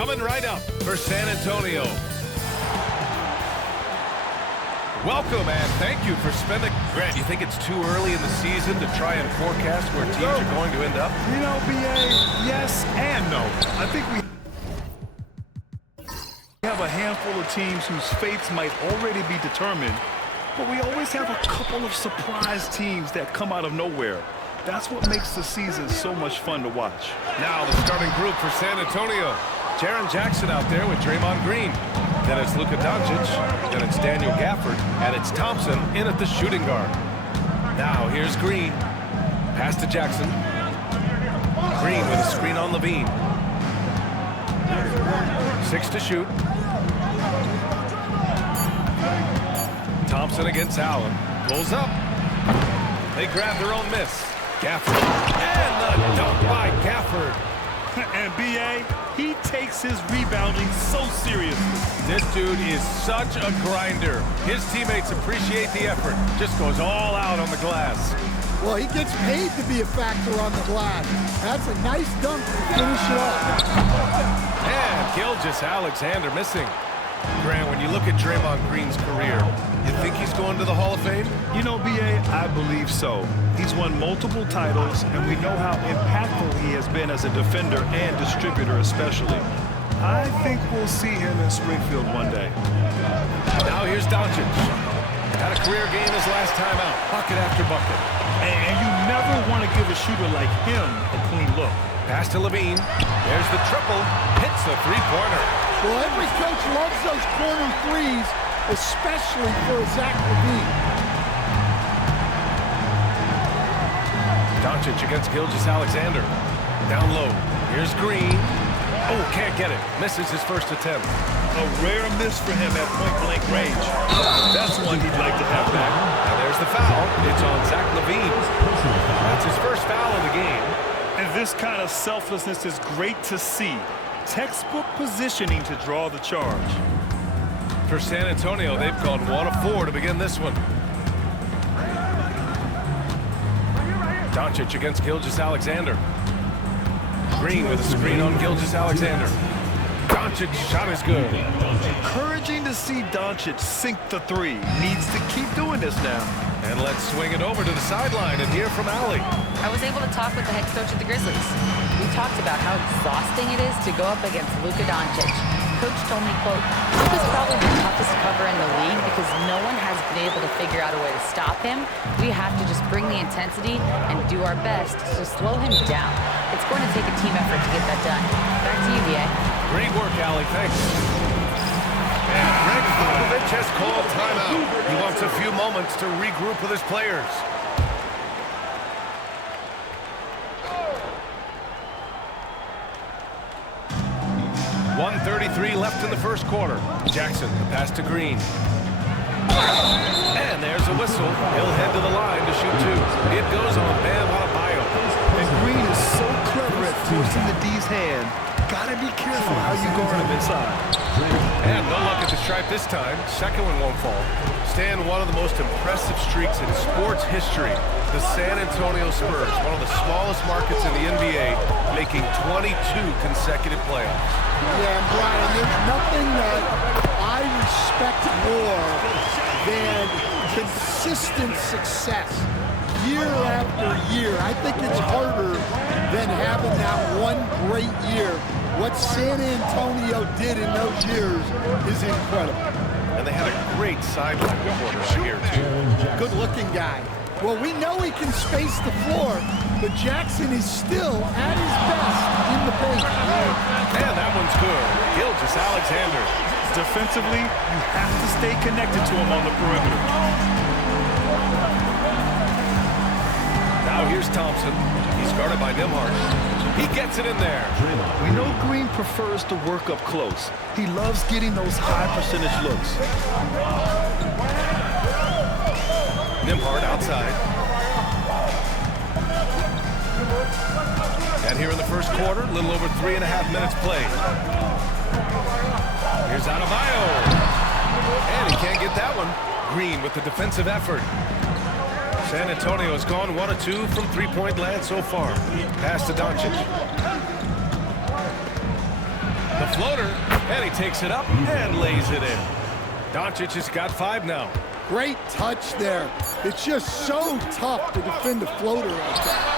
Coming right up for San Antonio. Welcome and thank you for spending. Grant, you think it's too early in the season to try and forecast where teams are going to end up? You know, BA, yes and no. I think we have a handful of teams whose fates might already be determined, but we always have a couple of surprise teams that come out of nowhere. That's what makes the season so much fun to watch. Now the starting group for San Antonio. Jaren Jackson out there with Draymond Green. Then it's Luka Doncic. Then it's Daniel Gafford. And it's Thompson in at the shooting guard. Now here's Green. Pass to Jackson. Green with a screen on Levine. 6 to shoot. Thompson against Allen. Pulls up. They grab their own miss. Gafford. And the dunk by Gafford. And B.A., he takes his rebounding so seriously. This dude is such a grinder. His teammates appreciate the effort. Just goes all out on the glass. Well, he gets paid to be a factor on the glass. That's a nice dunk to finish it off. And Gilgeous-Alexander missing. Grant, when you look at Draymond Green's career, you think he's going to the Hall of Fame? You know, B.A., I believe so. He's won multiple titles, and we know how impactful he has been as a defender and distributor especially. I think we'll see him in Springfield one day. Now here's Doncic. Had a career game his last time out. Bucket after bucket. And you never want to give a shooter like him a clean look. Pass to Levine. There's the triple. Hits the three-pointer. Well, every coach loves those corner threes, especially for Zach Levine. Doncic against Gilgeous-Alexander. Down low. Here's Green. Oh, can't get it. Misses his first attempt. A rare miss for him at point-blank range. That's one he'd like to have back. And there's the foul. It's on Zach Levine. That's his first foul of the game. And this kind of selflessness is great to see. Textbook positioning to draw the charge. For San Antonio, they've gone 1 of 4 to begin this one. Doncic against Gilgeous-Alexander. Green with a screen on Gilgeous-Alexander. Doncic shot is good. Encouraging to see Doncic sink the three. Needs to keep doing this now. And let's swing it over to the sideline and hear from Allie. I was able to talk with the head coach of the Grizzlies. We talked about how exhausting it is to go up against Luka Doncic. Coach told me, quote, Luka's probably the toughest cover in the league because no one has been able to figure out a way to stop him. We have to just bring the intensity and do our best to slow him down. It's going to take a team effort to get that done. Back to you, B.A. Great work, Allie. Thanks. And Greg Popovich has called timeout. He wants a few moments to regroup with his players. .133 left in the first quarter. Jackson, the pass to Green. And there's a whistle. He'll head to the line to shoot 2. It goes on Bam Adebayo. And Green is so clever at forcing the D's hand. Gotta be careful how you guard him inside. And no luck at the stripe this time. Second one won't fall. Stand one of the most impressive streaks in sports history. The San Antonio Spurs, one of the smallest markets in the NBA, making 22 consecutive playoffs. Yeah, and Brian, there's nothing that I respect more than consistent success year after year. I think it's harder than having that one great year. What San Antonio did in those years is incredible. And they had a great sideline reporter out here, too. Good-looking guy. Well, we know he can space the floor, but Jackson is still at his best in the paint. And that one's good. Gilgeous-Alexander. Defensively, you have to stay connected to him on the perimeter. Now here's Thompson. He's guarded by Nembhard. He gets it in there. We know Green prefers to work up close. He loves getting those high percentage looks. Nembhard outside. And here in the first quarter, a little over 3.5 minutes played. Here's Adebayo. And he can't get that one. Green with the defensive effort. San Antonio has gone 1 of 2 from three-point land so far. Pass to Doncic. The floater. takes it up and lays it in. Doncic has got 5 now. Great touch there. It's just so tough to defend a floater like that.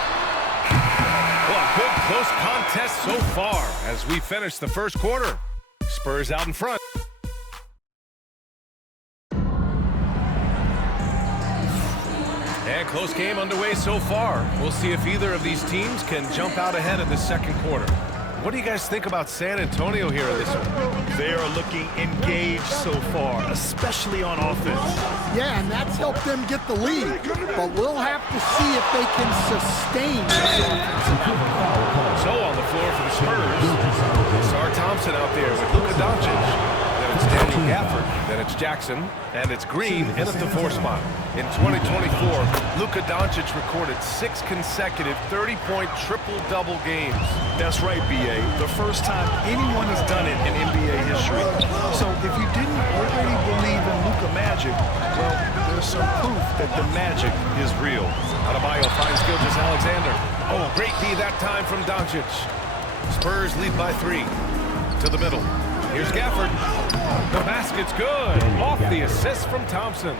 Well, a good close contest so far as we finish the first quarter. Spurs out in front. And close game underway so far. We'll see if either of these teams can jump out ahead in the second quarter. What do you guys think about San Antonio here in this one? They are looking engaged so far, especially on offense. Yeah, and that's helped them get the lead. But we'll have to see if they can sustain this offensive effort. So on the floor for the Spurs, it's R. Thompson out there with Luka Doncic. Then it's Daniel Gafford. Then it's Jackson. And it's Green in at the 4 spot. In 2024, Luka Doncic recorded 6 consecutive 30-point triple-double games. That's right, B.A. The first time anyone has done it in NBA history. So if you didn't already believe in Luka magic, well, there's some proof that the magic is real. Adebayo finds Gilgeous-Alexander. Oh, great D that time from Doncic. Spurs lead by 3. To the middle. Here's Gafford. The basket's good. Off the assist from Thompson.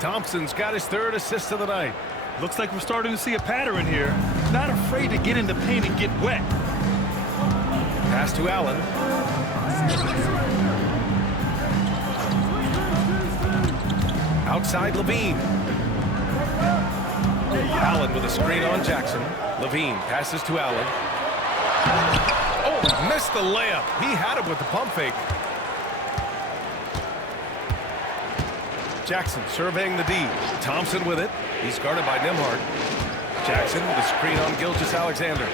Thompson's got his 3rd assist of the night. Looks like we're starting to see a pattern here. Not afraid to get in the paint and get wet. Pass to Allen. Outside Levine. Allen with a screen on Jackson. Levine passes to Allen. Oh, missed the layup. He had it with the pump fake. Jackson surveying the D. Thompson with it. He's guarded by Nembhard. Jackson with a screen on Gilgeous-Alexander.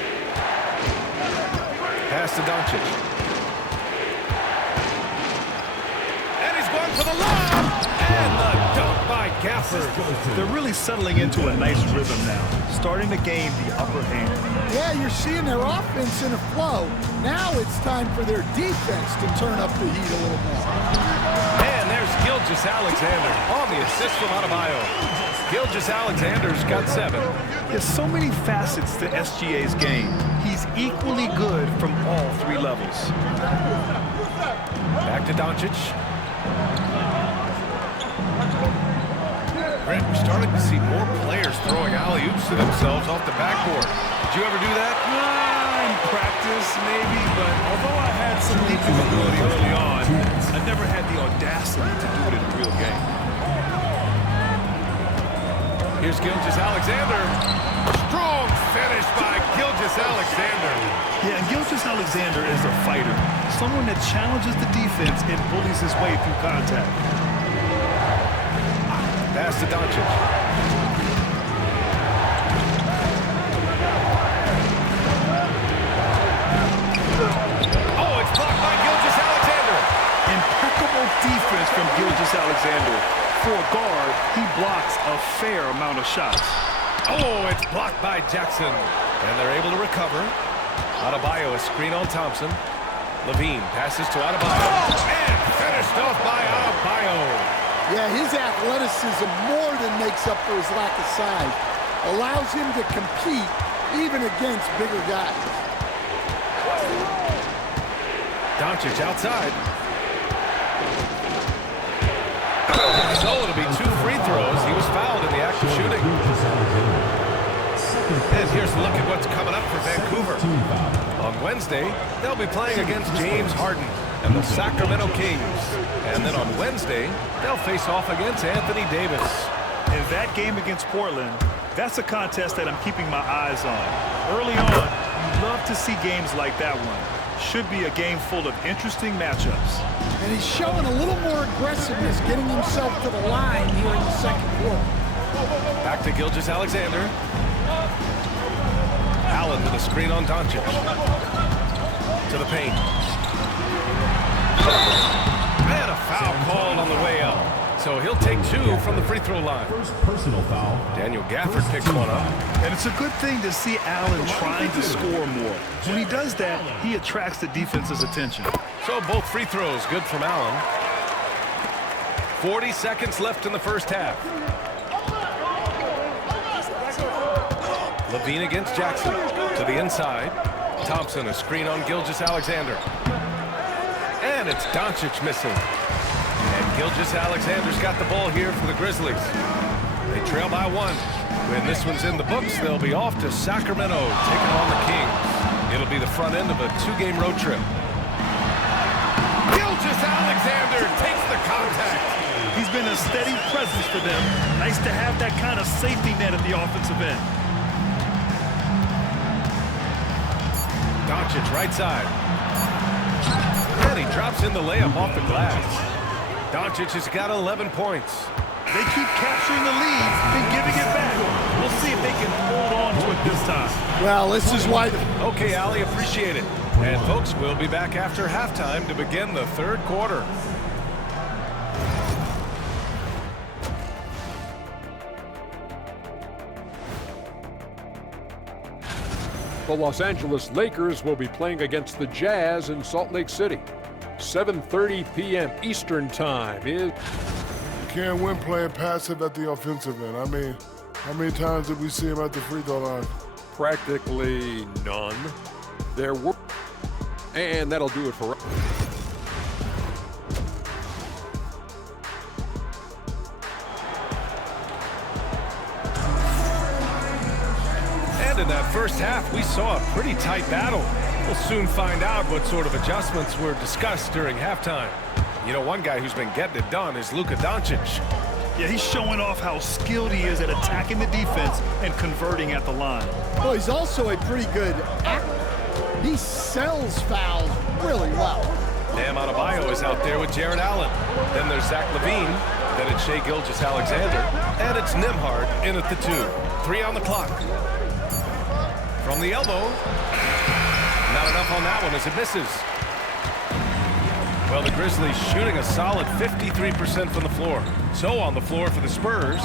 Pass to Doncic. And he's going for the lob. And the dunk by Gafford. They're really settling into a nice rhythm now, starting to gain the upper hand. Yeah, you're seeing their offense in a flow. Now it's time for their defense to turn up the heat a little more. And there's Gilgeous-Alexander on the assist from Adebayo. Gilgeous-Alexander's got 7. There's so many facets to SGA's game. He's equally good from all 3 levels. Back to Doncic. Brent, we're starting to see more players throwing alley-oops to themselves off the backboard. Did you ever do that? In practice, maybe, but although I had some leaping ability early on, I never had the audacity to do it in a real game. Here's Gilgeous-Alexander. Strong finish by Gilgeous-Alexander. Yeah, and Gilgeous-Alexander is a fighter. Someone that challenges the defense and bullies his way through contact. Pass to Doncic. Oh, it's blocked by Gilgeous-Alexander. Impeccable defense from Gilgeous-Alexander. For a guard, he blocks a fair amount of shots. Oh, it's blocked by Jackson. And they're able to recover. Adebayo, a screen on Thompson. Levine passes to Adebayo. And finished off by Adebayo. Yeah, his athleticism more than makes up for his lack of size. Allows him to compete even against bigger guys. Doncic outside. So it'll be 2 free throws. He was fouled in the act of shooting. And here's a look at what's coming up for Vancouver. On Wednesday, they'll be playing against James Harden and the Sacramento Kings. And then on Wednesday, they'll face off against Anthony Davis. In that game against Portland, that's a contest that I'm keeping my eyes on. Early on, you love to see games like that one. Should be a game full of interesting matchups. And he's showing a little more aggressiveness, getting himself to the line here in the second quarter. Back to Gilgeous-Alexander. Allen with a screen on Doncic. To the paint. And a foul called on the way up. So he'll take 2 from the free throw line. First personal foul. Daniel Gafford picks one up. And it's a good thing to see Allen trying to score more. When he does that, he attracts the defense's attention. So both free throws good from Allen. 40 seconds left in the first half. Levine against Jackson. To the inside. Thompson, a screen on Gilgeous-Alexander. And it's Doncic missing. And Gilgeous-Alexander's got the ball here for the Grizzlies. They trail by 1. When this one's in the books, they'll be off to Sacramento, taking on the Kings. It'll be the front end of a 2-game road trip. Gilgeous-Alexander takes the contact. He's been a steady presence for them. Nice to have that kind of safety net at the offensive end. Doncic right side. And he drops in the layup off the glass. Doncic has got 11 points. They keep capturing the lead and giving it back. We'll see if they can hold on to it this time. Well, this is why. Okay, Ali, appreciate it. And folks, we'll be back after halftime to begin the third quarter. The Los Angeles Lakers will be playing against the Jazz in Salt Lake City. 7:30 p.m. Eastern Time is... You can't win playing passive at the offensive end. I mean, how many times did we see him at the free throw line? practically none. There were... And that'll do it for... In that first half, we saw a pretty tight battle. We'll soon find out what sort of adjustments were discussed during halftime. You know, one guy who's been getting it done is Luka Doncic. Yeah, he's showing off how skilled he is at attacking the defense and converting at the line. Well, he's also a pretty good actor. He sells fouls really well. Bam Adebayo is out there with Jared Allen. Then there's Zach LaVine. Then it's Shai Gilgeous-Alexander. And it's Nembhard in at the 2. 3 on the clock. From the elbow. Not enough on that one as it misses. Well, the Grizzlies shooting a solid 53% from the floor. So on the floor for the Spurs,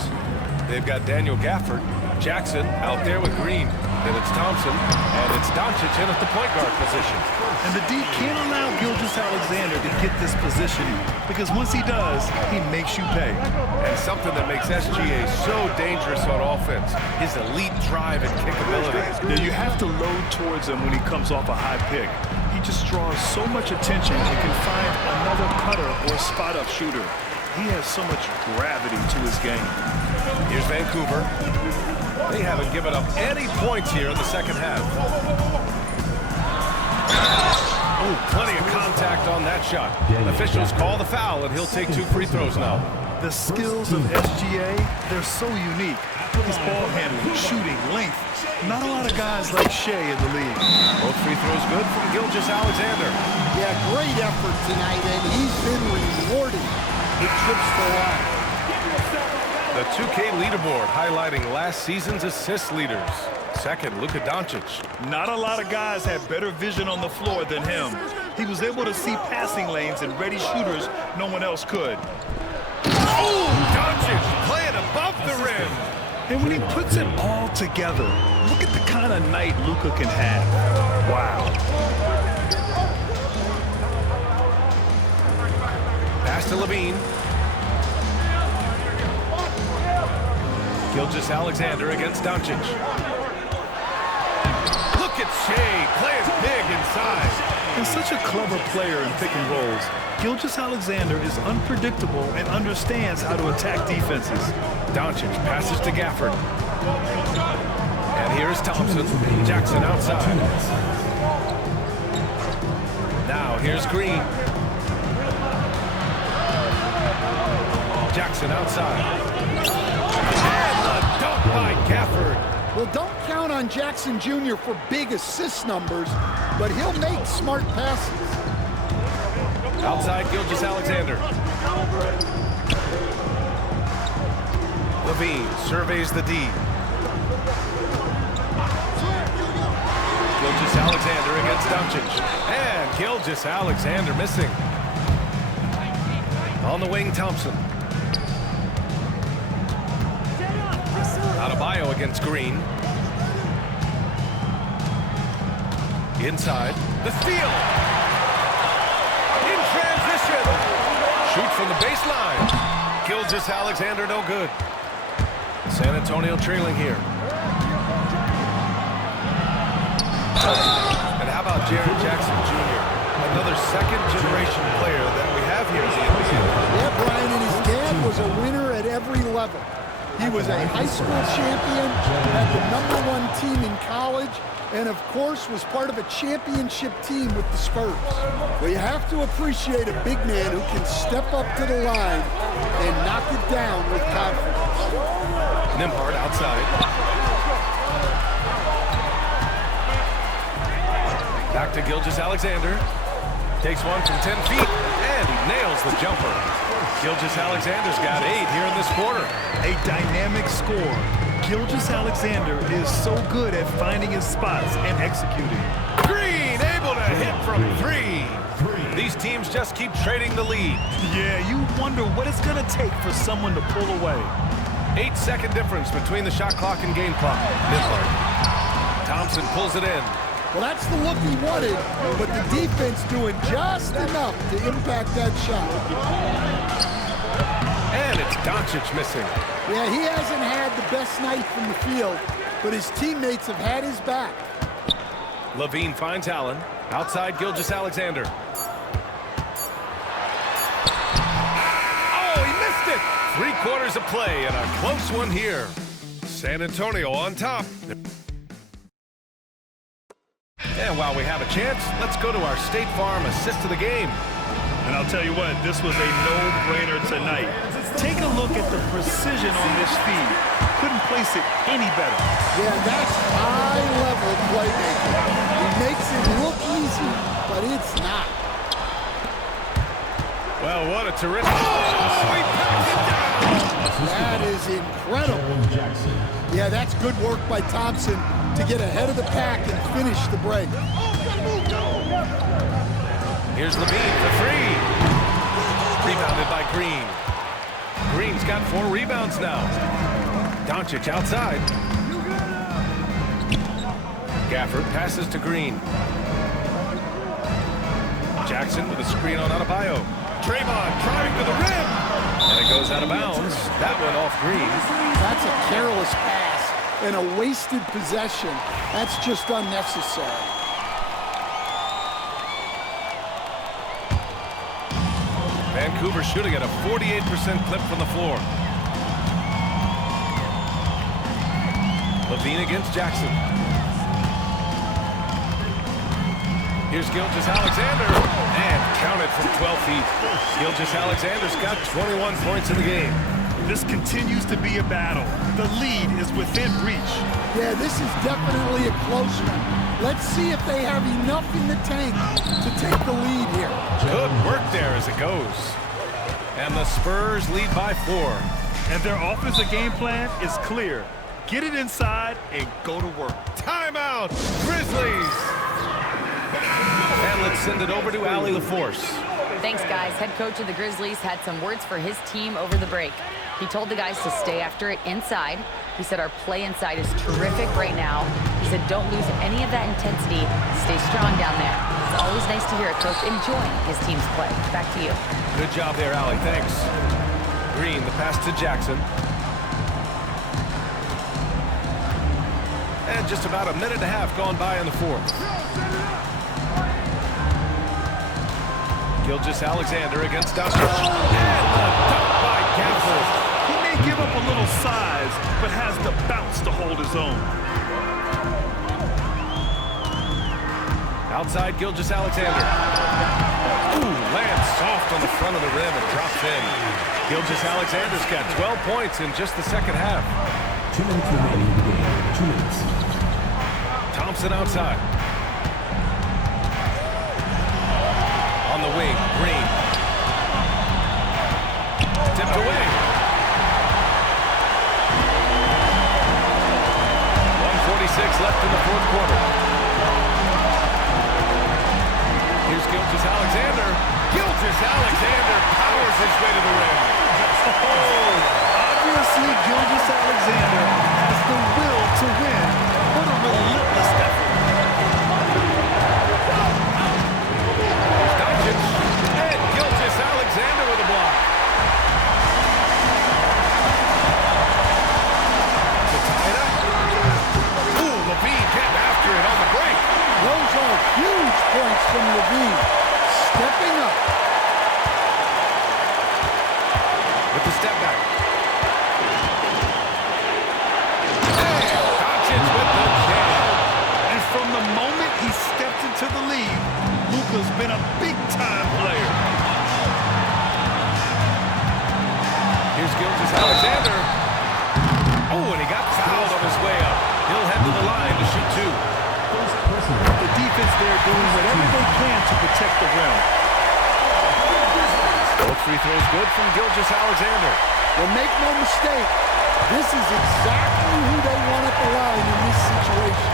they've got Daniel Gafford, Jackson out there with Green. Then it's Thompson, and it's Doncic in at the point guard position. And the D can't allow Gilgeous-Alexander to get this positioning, because once he does, he makes you pay. And something that makes SGA so dangerous on offense, his elite drive and kick ability. Now, you have to load towards him when he comes off a high pick. He just draws so much attention and can find another cutter or spot-up shooter. He has so much gravity to his game. Here's Vancouver. They haven't given up any points here in the second half. Oh, plenty of contact on that shot. Officials call the foul, and he'll take 2 free throws now. The skills of SGA, they're so unique. His ball handling, shooting, length. Not a lot of guys like Shai in the league. Both free throws good from Gilgeous-Alexander. Yeah, great effort tonight, and he's been rewarded with trips to the line. The 2K leaderboard highlighting last season's assist leaders. Second, Luka Doncic. Not a lot of guys had better vision on the floor than him. He was able to see passing lanes and ready shooters no one else could. Oh, Doncic playing above the rim. And when he puts it all together, look at the kind of night Luka can have. Wow. Pass to LaVine. Gilgeous-Alexander against Doncic. Look at Shai playing big inside. He's such a clever player in pick and rolls. Gilgeous-Alexander is unpredictable and understands how to attack defenses. Doncic passes to Gafford. And here's Thompson. Jackson outside. Now here's Green. Jackson outside. And the dunk by Gafford. Well, don't count on Jackson Jr. for big assist numbers, but he'll make smart passes. Outside Gilgeous-Alexander. LaVine surveys the D. Gilgeous-Alexander against Doncic. And Gilgeous-Alexander missing. On the wing, Thompson. Adebayo against Green. Inside. The steal. In transition. Shoot from the baseline. Gilgeous-Alexander no good. San Antonio trailing here. And how about Jaren Jackson Jr.? Another second-generation player that we have here in the NBA. Yeah, Brian, and his dad was a winner at every level. He was a high school champion, had the #1 team in college, and of course was part of a championship team with the Spurs. Well, you have to appreciate a big man who can step up to the line and knock it down with confidence. Nembhard outside. Back to Gilgeous-Alexander. Takes one from 10 feet, and he nails the jumper. Gilgeous-Alexander's got 8 here in this quarter. A dynamic score. Gilgeous-Alexander is so good at finding his spots and executing. Green able to hit from 3. These teams just keep trading the lead. Yeah, you wonder what it's going to take for someone to pull away. 8-second difference between the shot clock and game clock. Nembhard. Thompson pulls it in. Well, that's the look he wanted, but the defense doing just enough to impact that shot. And it's Doncic missing. Yeah, he hasn't had the best night from the field, but his teammates have had his back. Levine finds Allen. Outside Gilgeous-Alexander. Oh, he missed it! 3/4 of play and a close one here. San Antonio on top. And while we have a chance, let's go to our State Farm assist of the game. And I'll tell you what, this was a no-brainer tonight. Take a look at the precision on this feed. Couldn't place it any better. Yeah, that's high-level playmaking. He makes it look easy, but it's not. Well, what a terrific... Oh, he packs it down! That is incredible. Yeah, that's good work by Thompson to get ahead of the pack and finish the break. Here's Levine for 3. Rebounded by Green. Green's got 4 rebounds now. Doncic outside. Gafford passes to Green. Jackson with a screen on Adebayo. Draymond driving to the rim. And it goes out of bounds. That one off Green. That's a careless pass and a wasted possession. That's just unnecessary. Vancouver shooting at a 48% clip from the floor. Levine against Jackson. Here's Gilgeous-Alexander, and counted from 12 feet. Gilgeous-Alexander's got 21 points in the game. This continues to be a battle. The lead is within reach. Yeah, this is definitely a close one. Let's see if they have enough in the tank to take the lead here. Good work there as it goes. And the Spurs lead by 4. And their offensive game plan is clear. Get it inside and go to work. Timeout, Grizzlies! And let's send it over to Allie LaForce. Thanks, guys. Head coach of the Grizzlies had some words for his team over the break. He told the guys to stay after it inside. He said our play inside is terrific right now. He said don't lose any of that intensity. Stay strong down there. It's always nice to hear a coach enjoying his team's play. Back to you. Good job there, Allie. Thanks. Green, the pass to Jackson. And just about a minute and a half gone by in the 4th. Gilgeous-Alexander against Doncic. And the dunk by Gafford. He may give up a little size, but has the bounce to hold his own. Outside Gilgeous-Alexander. Ooh, lands soft on the front of the rim and drops in. Gilgeous-Alexander's got 12 points in just the second half. 2 minutes remaining in the game. 2 minutes. Thompson outside. On the wing, Green. Tipped away. 1:46 left in the 4th quarter. Here's Gilgeous-Alexander. Gilgeous-Alexander powers his way to the rim. Oh, obviously Gilgeous-Alexander has the will to win. What a relentless effort. Here's Doncic. And Gilgeous-Alexander with a block. To tie it up. Ooh, Levine getting after it on the break. Those are huge points from Levine. stepping up. With the step back. Doncic with the jam. And from the moment he stepped into the league, Luka's been a big-time player. Here's Gilgeous-Alexander. Oh, and he got fouled on his way up. He'll head to the line to shoot two. The defense there doing whatever they can to protect the rim. Both free throws good from Gilgeous-Alexander. Well, make no mistake, this is exactly who they want at the line in this situation.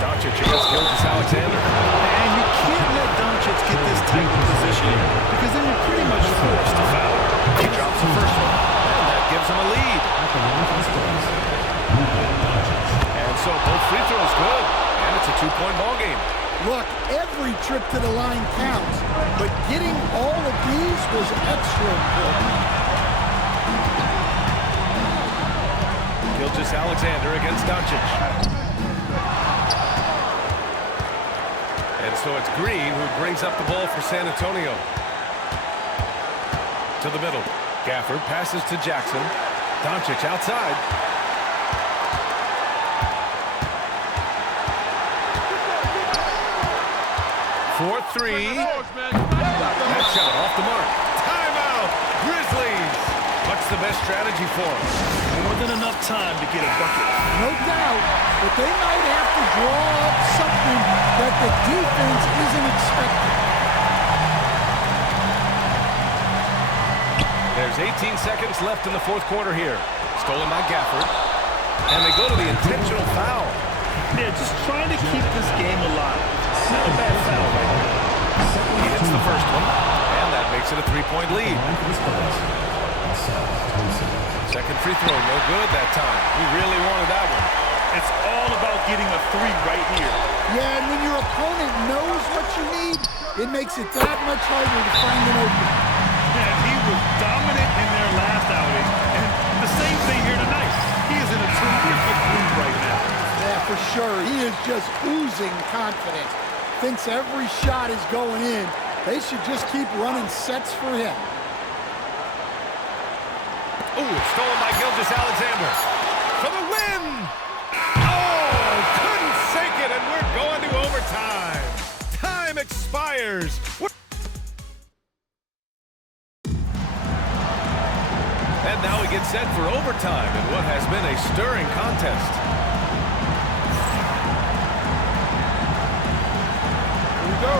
Doncic against Gilgeous-Alexander. And you can't let Doncic get this tight of position because then you're pretty much forced to foul. He drops the first one, and that gives him a lead. And so both free throws good, and it's a two-point ball game. Look, every trip to the line counts, but getting all of these was extra important. Gilgeous-Alexander against Doncic. And so it's Green who brings up the ball for San Antonio. To the middle. Gafford passes to Jackson. Doncic outside. For three. That shot off the mark. Timeout, Grizzlies. What's the best strategy for them? More than enough time to get a bucket. No doubt, but they might have to draw up something that the defense isn't expecting. There's 18 seconds left in the fourth quarter here. Stolen by Gafford. And they go to the intentional foul. Yeah, just trying to keep this game alive. It's not a bad foul right now. He hits the first one, and that makes it a three-point lead. Second free throw, no good that time. He really wanted that one. It's all about getting a three right here. Yeah, and when your opponent knows what you need, it makes it that much harder to find an opening. Man, he was dominant in their last outing, and the same thing here tonight. He is in a terrific mood right now. Yeah, for sure. He is just oozing confidence. Thinks every shot is going in. They should just keep running sets for him. Ooh, stolen by Gilgeous-Alexander. For the win! Oh, couldn't sink it, and we're going to overtime. Time expires. And now we get set for overtime in what has been a stirring contest. Here we go.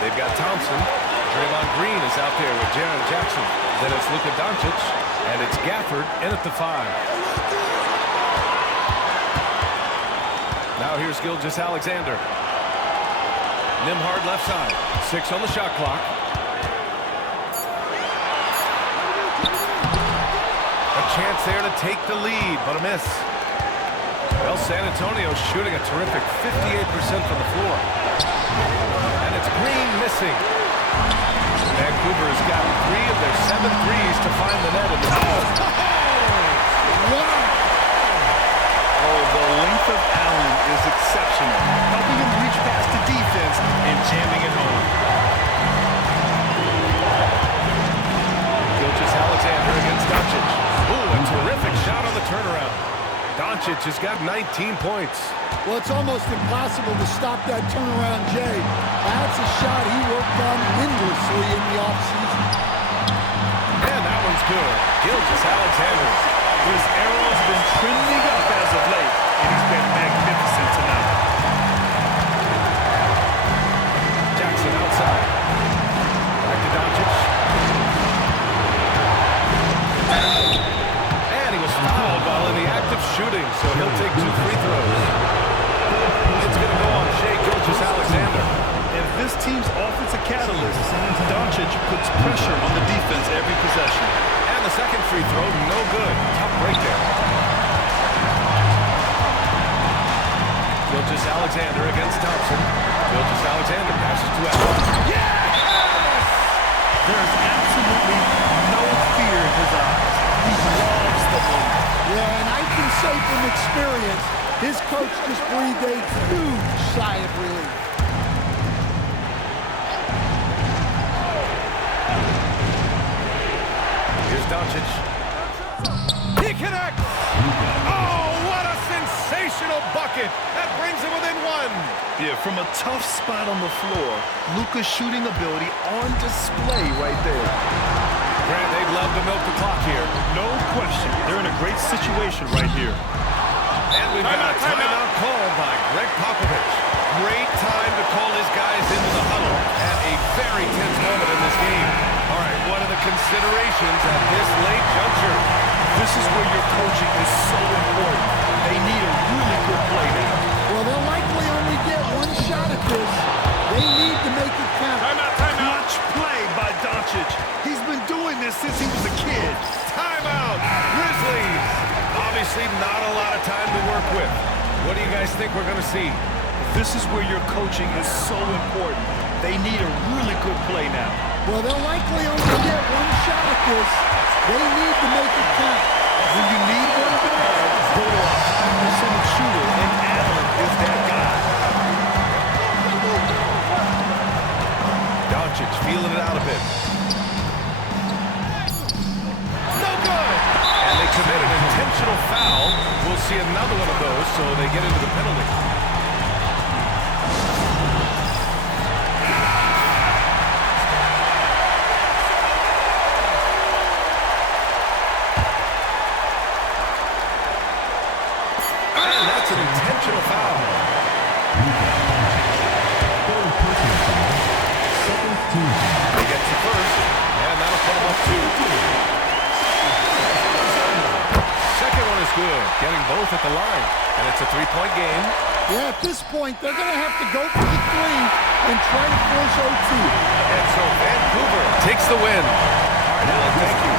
They've got Thompson. Draymond Green is out there with Jaren Jackson. Then it's Luka Doncic, and it's Gafford in at the 5. Now here's Gilgeous-Alexander. Nimhard left side. 6 on the shot clock. A chance there to take the lead, but a miss. Well, San Antonio's shooting a terrific 58% from the floor. And it's Green missing. Vancouver has gotten 3 of their 7 threes to find the net in the Wow! Oh, the length of Allen is exceptional, helping him reach past the defense and jamming it home. Gilgeous-Alexander against Doncic. Ooh, a terrific shot on the turnaround. Doncic has got 19 points. Well, it's almost impossible to stop that turnaround, Jay. That's a shot he worked on endlessly in the offseason. And that one's good. Gilgeous-Alexander. His arrow's been trending up as of late, and he's been magnificent tonight. Jackson outside. Back to Doncic. And he was fouled while in the act of shooting, so he'll take 2 free throws. It's going to go on Shai Gilgeous-Alexander. If this team's offensive catalyst, Doncic puts pressure on the defense every possession. And the second free throw, no good. Tough break there. Gilgeous-Alexander against Thompson. Gilgeous-Alexander passes to Allen. Yes! There's absolutely no fear in his eyes. He loves the moment. Yeah, and say from experience, his coach just breathed a huge sigh of relief. Here's Doncic. He connects! Oh, what a sensational bucket! That brings him within one. Yeah, from a tough spot on the floor, Luka's shooting ability on display right there. Grant, they'd love to milk the clock here. No question. They're in a great situation right here. And we've got a timeout called by Greg Popovich. Great time to call his guys into the huddle at a very tense moment in this game. All right, what are the considerations at this late juncture? This is where your coaching is so important. They need a really good play now. Well, they'll likely only get one shot at this. They need to make it count. Timeout. Clutch play by Doncic. He's been doing this since he was a kid. Timeout, Grizzlies. Obviously not a lot of time to work with. What do you guys think we're going to see? This is where your coaching is so important. They need a really good play now. Well, they'll likely only get one shot at this. They need to make it count. When you need one bad, go to a high percentage shooter, and Allen is that guy. Doncic feeling it out a bit. No good! And they commit an intentional foul. We'll see another one of those, so they get into the penalty. And that's an intentional foul. He gets the first, and that'll put him up 2. Second one is good, getting both at the line, and it's a three-point game. Yeah, at this point, they're going to have to go for the three and try to force OT. And so Vancouver takes the win. All right, Alan, thank you.